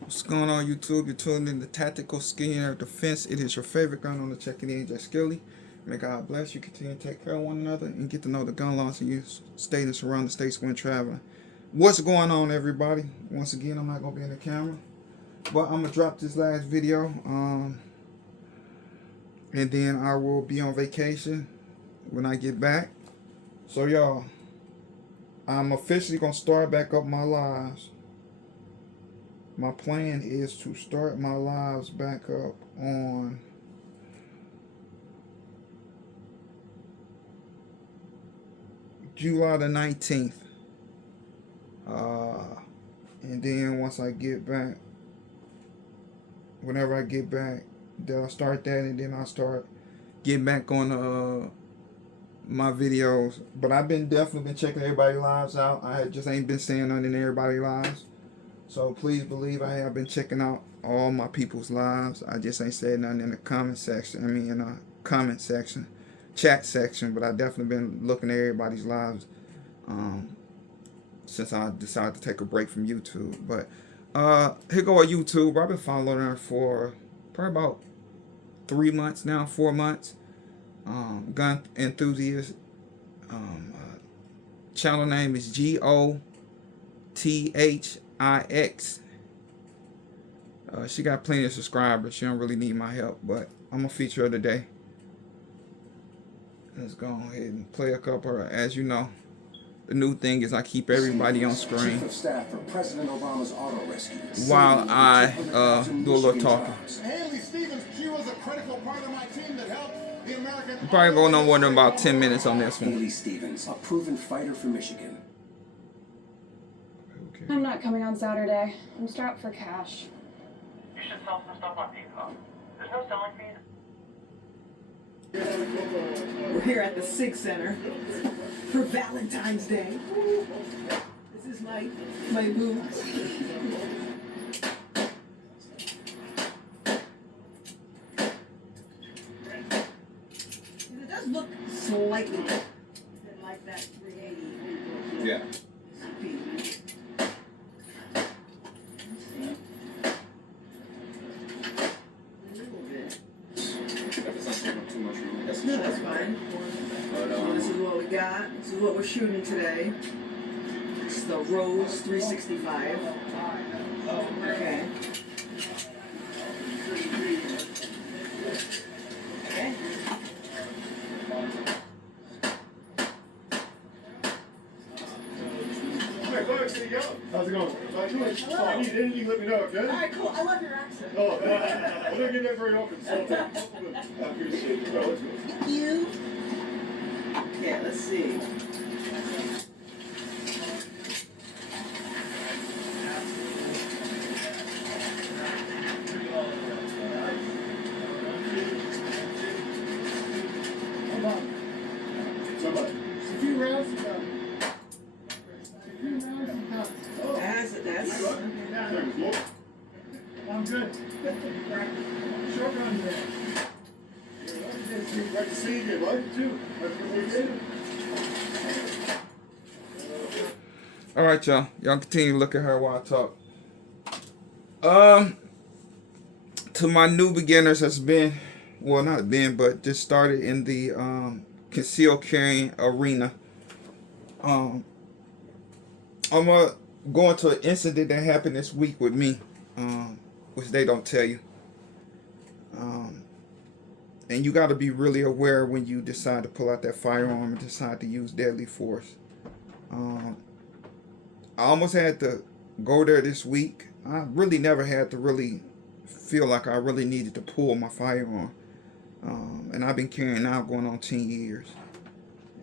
What's going on, YouTube? You're tuned in to Tactical Skin Air Defense. It is your favorite gun on the check-in engine, Skilly. May God bless you. Continue to take care of one another and get to know the gun laws in your state and surrounding states when traveling. What's going on, everybody? Once again, I'm not going to be in the camera, but I'm going to drop this last video, and then I will be on vacation when I get back. So, y'all, I'm officially going to start back up my lives. My plan is to start my lives back up on July the 19th. And then once I get back, whenever I get back, then I'll start that, and then I'll start getting back on my videos. But I've definitely been checking everybody's lives out. I just ain't been saying nothing in everybody's lives. So please believe I have been checking out all my people's lives. I just ain't said nothing in the comment section. In the comment section, chat section. But I definitely been looking at everybody's lives since I decided to take a break from YouTube. But here go on YouTube. I've been following her for probably about 3 months now, 4 months. Gun enthusiast. Channel name is GOTHIX. She got plenty of subscribers. She don't really need my help, but I'm gonna feature her today. Let's go ahead and play a couple. As you know, the new thing is I keep everybody on screen Chief of Staff for President Obama's auto rescue while I do a little talking. Haley Stevens, she was a critical part of my team that helped the American. I'm probably going on more than about 10 minutes on this one. Haley Stevens, a proven fighter for Michigan. Okay. I'm not coming on Saturday. I'm strapped for cash. You should sell some stuff on Peacock. There's no selling fees. We're here at the SIG Center for Valentine's Day. This is my boo. It does look slightly like that 380. Yeah. No, that's fine. So this is what we got. This is what we're shooting today. It's the Rose 365. Okay. Okay. How's it going? Hello. I need anything, let me know, okay? All right, cool. I love your accent. Oh, I don't get that very often, so I appreciate it. Let's go. Thank you. Okay, let's see. Somebody. A few rounds and done. That's I'm good. Short run there. Great to see you. Love you too. That's what we did. All right, y'all. Y'all continue to look at her while I talk. To my new beginners that's been, well, not been, but just started in the concealed carrying arena. I'm gonna go into an incident that happened this week with me, which they don't tell you. And you got to be really aware when you decide to pull out that firearm and decide to use deadly force. I almost had to go there this week. I really never had to really feel like I really needed to pull my firearm. And I've been carrying out going on 10 years.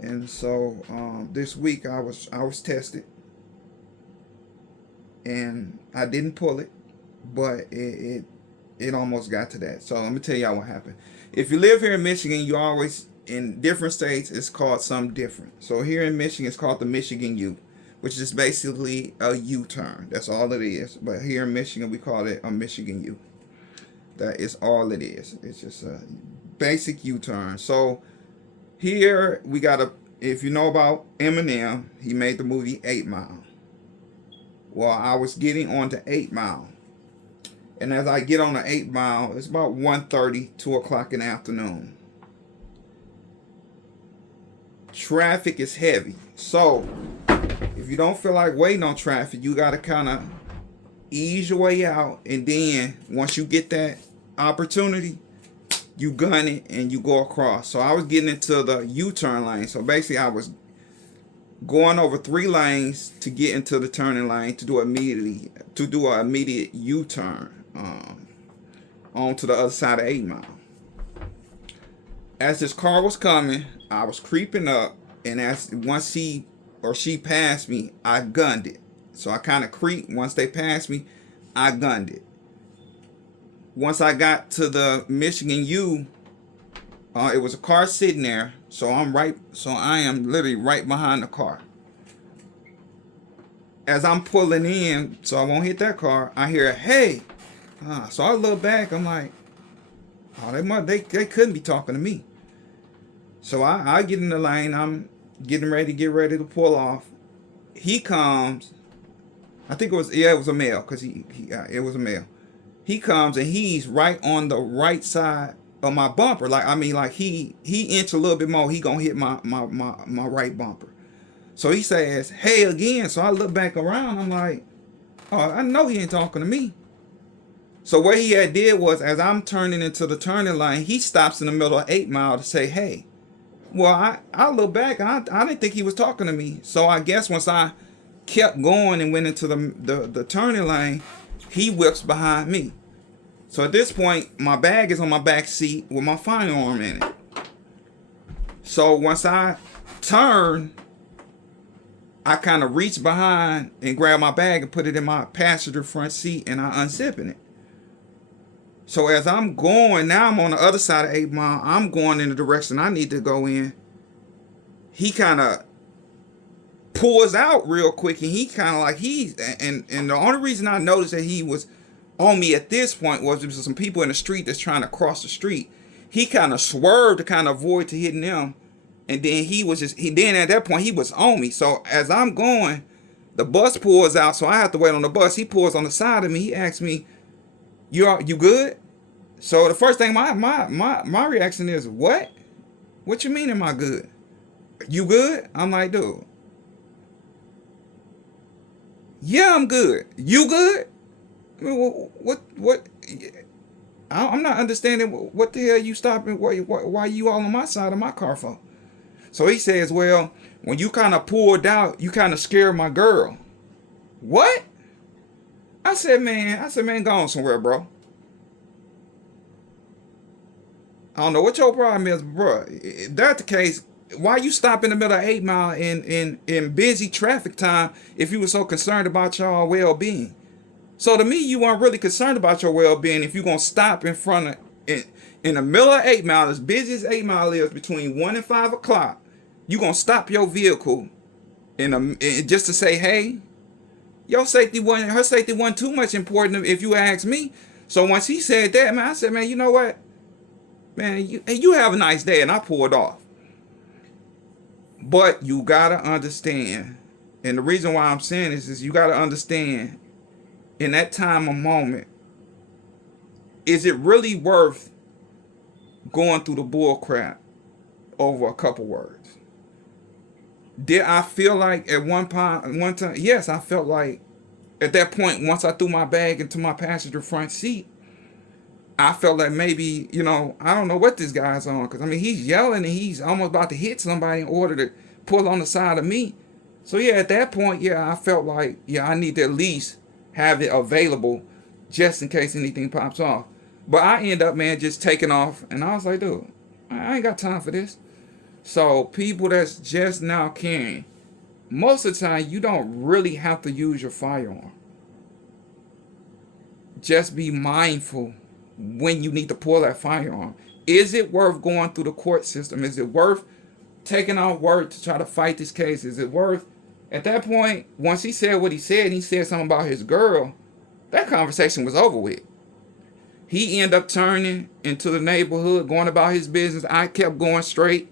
And so this week I was tested. And I didn't pull it, but it almost got to that. So let me tell y'all what happened. If you live here in Michigan, you always, in different states, it's called something different. So here in Michigan, it's called the Michigan U, which is basically a U-turn. That's all it is. But here in Michigan, we call it a Michigan U. That is all it is. It's just a basic U-turn. So here we got a, if you know about Eminem, he made the movie 8 Mile. Well, I was getting on to 8 Mile. And as I get on the 8 Mile, it's about 1:30, 2 o'clock in the afternoon. Traffic is heavy. So if you don't feel like waiting on traffic, you got to kind of ease your way out. And then once you get that opportunity, you gun it and you go across. So I was getting into the U-turn lane. So basically I was going over 3 lanes to get into the turning lane to do an immediate U-turn onto the other side of 8 Mile. As this car was coming, I was creeping up, and once he or she passed me, I gunned it. So I kind of creeped. Once they passed me, I gunned it. Once I got to the Michigan U, it was a car sitting there. So I am literally right behind the car. As I'm pulling in, so I won't hit that car, I hear, "Hey!" So I look back. I'm like, "Oh, they couldn't be talking to me." So I get in the lane. I'm getting ready to pull off. He comes. I think it was a male, because it was a male. He comes and he's right on the right side of my bumper. He inch a little bit more, he gonna hit my right bumper. So he says, "Hey," again. So I look back around. I'm like, "Oh, I know he ain't talking to me." So what he had did was, as I'm turning into the turning lane, he stops in the middle of 8 Mile to say, "Hey." Well, I look back and I didn't think he was talking to me. So I guess once I kept going and went into the turning lane, he whips behind me. So at this point, my bag is on my back seat with my firearm in it. So once I turn, I kind of reach behind and grab my bag and put it in my passenger front seat, and I unzipping it. So as I'm going, now I'm on the other side of 8 Mile. I'm going in the direction I need to go in. He kind of pulls out real quick, and he kind of like and the only reason I noticed that he was on me at this point was there was some people in the street that's trying to cross the street. He kind of swerved to kind of avoid to hitting them, and then then at that point he was on me. So as I'm going, the bus pulls out, so I have to wait on the bus. He pulls on the side of me. He asks me, You good?" So the first thing my reaction is, "What? What you mean, am I good? You good?" I'm like, "Dude, yeah, I'm good. You good?" I mean, what? I'm not understanding what the hell you stopping. Why you all on my side of my car for? So he says, "Well, when you kind of pulled out, you kind of scared my girl." What? I said, man, go on somewhere, bro. I don't know what your problem is, bro. If that's the case, why you stop in the middle of 8 Mile in busy traffic time if you were so concerned about your well-being? So to me, you weren't really concerned about your well-being if you're going to stop in front of, in the middle of 8 Mile, as busy as 8 Mile is, between 1 and 5 o'clock, you're going to stop your vehicle just to say, "Hey." Her safety wasn't too much important if you ask me. So once he said that, man, I said, "Man, you know what? Man, you have a nice day," and I pulled off. But you gotta understand, and the reason why I'm saying this is you gotta understand, in that time of moment, is it really worth going through the bull crap over a couple words? Did I feel like at one time? Yes, I felt like at that point, once I threw my bag into my passenger front seat, I felt like maybe, I don't know what this guy's on. Because, I mean, he's yelling and he's almost about to hit somebody in order to pull on the side of me. So, yeah, at that point, I felt like, I need to at least have it available just in case anything pops off. But I end up, man, just taking off. And I was like, dude, I ain't got time for this. So people that's just now carrying, most of the time, you don't really have to use your firearm. Just be mindful when you need to pull that firearm. Is it worth going through the court system? Is it worth taking off work to try to fight this case? Is it worth, at that point, once he said what he said something about his girl, that conversation was over with. He ended up turning into the neighborhood, going about his business. I kept going straight,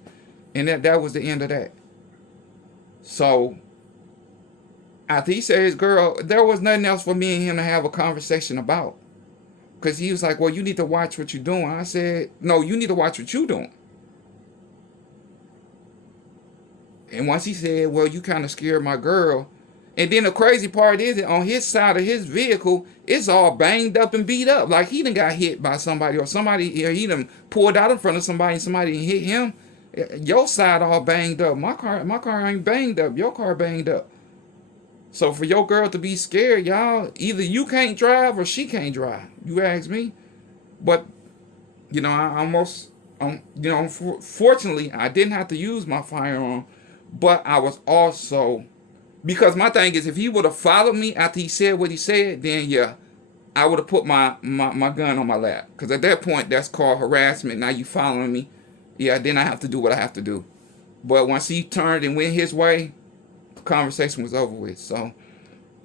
and that was the end of that. So, after he said his girl, there was nothing else for me and him to have a conversation about. Because he was like, well, you need to watch what you're doing. I said, no, you need to watch what you're doing. And once he said, well, you kind of scared my girl. And then the crazy part is that on his side of his vehicle, it's all banged up and beat up. Like he done got hit by somebody, or somebody, or he done pulled out in front of somebody and somebody hit him. Your side all banged up. My car ain't banged up. Your car banged up. So for your girl to be scared, y'all, either you can't drive or she can't drive. You ask me. But, you know, fortunately, I didn't have to use my firearm. But I was also, because my thing is, if he would have followed me after he said what he said, then yeah, I would have put my gun on my lap. Because at that point, that's called harassment. Now you following me. Yeah, then I have to do what I have to do. But once he turned and went his way, the conversation was over with. So,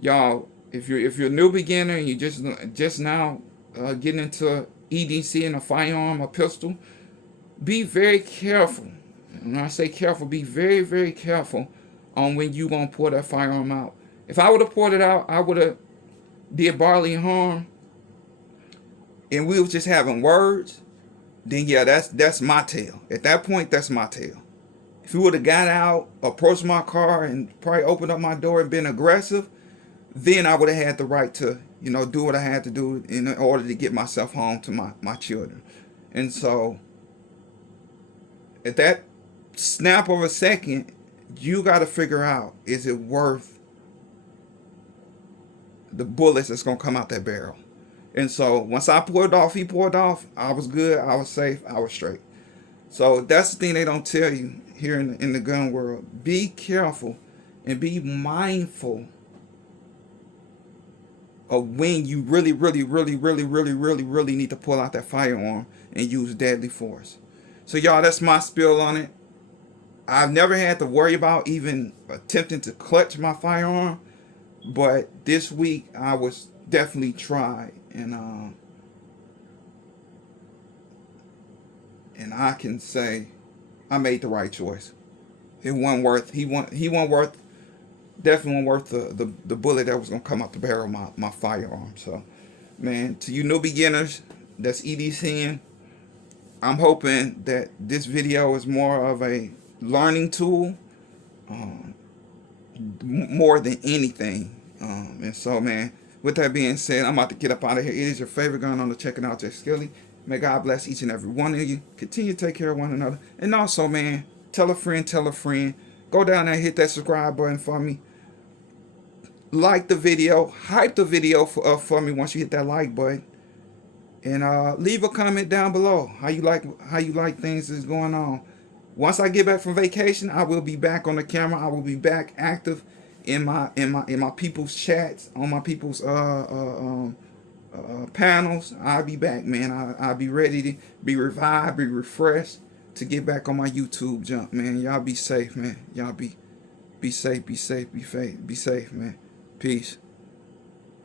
y'all, if you're a new beginner and you just now getting into EDC and a firearm, a pistol, be very careful. And when I say careful, be very, very careful on when you gonna pull that firearm out. If I would have pulled it out, I would have did bodily harm, and we was just having words, then yeah, that's my tail. At that point, that's my tail. If he would have got out, approached my car, and probably opened up my door and been aggressive, then I would have had the right to, you know, do what I had to do in order to get myself home to my children. And so, at that snap of a second, you got to figure out, is it worth the bullets that's going to come out that barrel? And so once I pulled off, he pulled off, I was good, I was safe, I was straight. So that's the thing they don't tell you here in the gun world. Be careful and be mindful of when you really need to pull out that firearm and use deadly force. So y'all, that's my spill on it. I've never had to worry about even attempting to clutch my firearm, but this week I was definitely tried, and I can say I made the right choice. It wasn't worth. He wasn't worth. Definitely wasn't worth the bullet that was gonna come out the barrel of my firearm. So, man, to you new beginners that's EDCing, I'm hoping that this video is more of a learning tool, more than anything. And so, man, with that being said, I'm about to get up out of here. It is your favorite gun on the Checking Out Jay Skilly. May God bless each and every one of you. Continue to take care of one another. And also, man, tell a friend. Go down there and hit that subscribe button for me. Like the video. Hype the video for me once you hit that like button. And leave a comment down below how you like things that's going on. Once I get back from vacation, I will be back on the camera. I will be back active in my people's chats, on my people's panels. I'll be back, man. I'll be ready to be revived, be refreshed to get back on my YouTube jump, man. Y'all be safe, man. Y'all be safe, be safe, man. Peace.